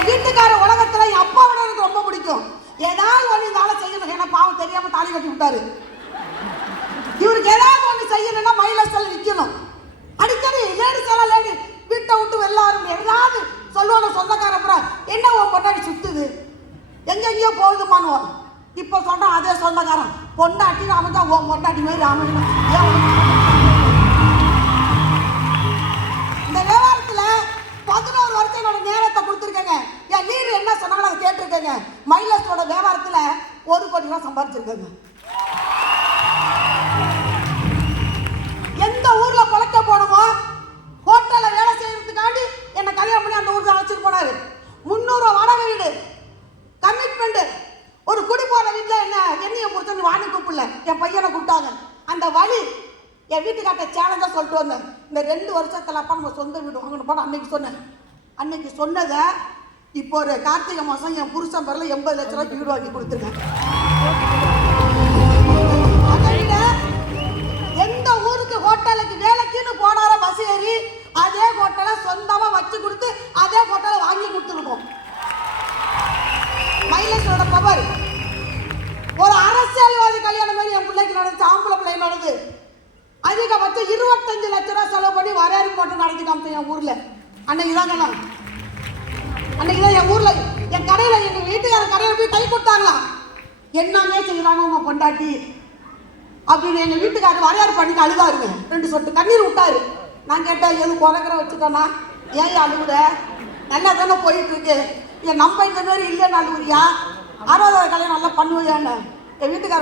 என் வீட்டுக்கார உலகத்துல என் அப்பாவோட எனக்கு ரொம்ப பிடிக்கும். ஏதாவது ஒன்று இந்த ஆளை செய்யணும். ஏன்னா பாவம் தெரியாம தாலி கட்டி விட்டாரு. இவருக்கு ஏதாவது ஒன்று செய்யணும்னா மயிலஸ்தல் நிற்கணும் அடிக்கடி லேடி எல்லாம் லேடி வீட்டை விட்டு எல்லாரும் ஏதாவது சொல்லுவாங்க சொந்தக்கார அப்புறம் என்ன உன் பொண்டாடி சுத்துது? எங்கெங்கேயோ போகுதுமானுவோம் இப்போ சொல்கிறான் அதே சொந்தக்காரன். பொண்டாட்டி அவன் தான் உன் பொண்டாட்டி மாதிரி அவன் மைலஸோட வியாபாரத்தில் ஒரு கோடி ரூபா சம்பாதிச்சிருக்காங்க எந்த ஊர்ல பழக்க போனோமோ ஹோட்டல்ல வேலை செய்யறதுக்காண்டி என்னை கல்யாணம் பண்ணி அந்த ஊருக்கு அழைச்சிட்டு போனாரு. முந்நூறு வாடகை வீடு கமிட்மெண்ட் ஒரு குடி போற வீட்டில் என்ன என்னைய பொறுத்தன்னு வாணி கூப்பிடல. என் பையனை கூப்பிட்டாங்க. அந்த வழி என் வீட்டுக்கார்ட்ட சேலஞ்சாக சொல்லிட்டு வந்தேன். இந்த ரெண்டு வருஷத்துல அப்பா நம்ம சொந்த வீடு வாங்கணும் போட அன்னைக்கு சொன்னேன். அன்னைக்கு சொன்னதை இப்போ ஒரு கார்த்திகை மாதம் என் புருஷன் பேரில் எண்பது லட்ச ரூபாய்க்கு வீடு வாங்கி கொடுத்துருக்கேன். எந்த ஊருக்கு ஹோட்டலுக்கு வேலைக்குன்னு போனாரோ பஸ் ஏறி அதே ஹோட்டலை சொந்தமாக வச்சு கொடுத்து அதே ஹோட்டலை வாங்கி கொடுத்துருக்கோம். மைலேஜோட பவர். ஒரு அரசியல்வாதி கல்யாணம் மாதிரி என் பிள்ளைக்கு நடந்துச்சு ஆம்பளை பிள்ளை நடந்து. அதிகபட்சம் இருபத்தஞ்சு லட்ச ரூபா செலவு பண்ணி வரையறு போட்டு நடத்தி காமிச்சேன் என் ஊரில். அன்னைக்கு தாங்க நான் அன்னைக்கு தான் என் ஊரில் என் கடையில் எங்கள் வீட்டுக்கார கடையில் போய் கை கொடுத்தாங்களாம் என்னங்க செய்யறாங்க உங்க பொண்டாட்டி? அப்படின்னு எங்கள் வீட்டுக்காரர் வரையாறு பண்ணி அழுதாருங்க ரெண்டு சொட்டு கண்ணீர் விட்டாரு. நான் கேட்டேன் எது குறைக்கிற வச்சுக்கோண்ணா? ஏன் அழுகுற? நல்லா தானே போயிட்டு இருக்கு என் நம்ம இந்த மாதிரி இல்லைன்னு அழுகுறியா? அறுபதாவது கல்யாணம் நல்லா பண்ணுவியான்னு? என் வீட்டுக்காரர்